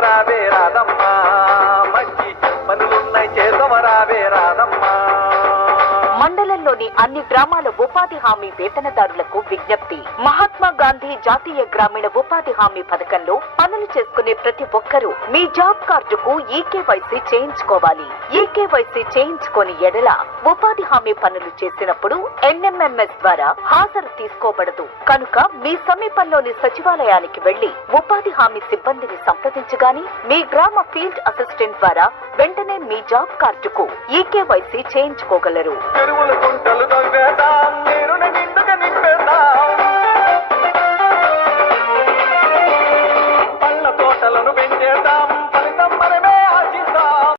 చేసవరావే రాదమ్మా, మంచి పనులున్నాయి చేసవరావే రాదమ్మా. మండలంలోని అన్ని గ్రామాల ఉపాధి హామీ వేతనదారులకు విజ్ఞప్తి. మహాత్మా గాంధీ జాతీయ గ్రామీణ ఉపాధి హామీ పథకంలో పనులు చేసుకునే ప్రతి ఒక్కరూ మీ జాబ్ కార్డుకు ఈకేవైసీ చేయించుకోవాలి. ఈకేవైసీ చేయించుకోని ఎడల ఉపాధి హామీ పనులు చేసినప్పుడు ఎన్ఎంఎంఎస్ ద్వారా హాజరు తీసుకోబడదు. కనుక మీ సమీపంలోని సచివాలయానికి వెళ్లి ఉపాధి హామీ సిబ్బందిని సంప్రదించగాని మీ గ్రామ ఫీల్డ్ అసిస్టెంట్ ద్వారా వెంటనే మీ జాబ్ కార్డుకు ఈకేవైసీ చేయించుకోగలరు. చెరువుల కుంటలు తవ్వేద్దాం, నీరుని నిండుగా నింపేద్దాం, పళ్ళ తోటలను పెంచేద్దాం,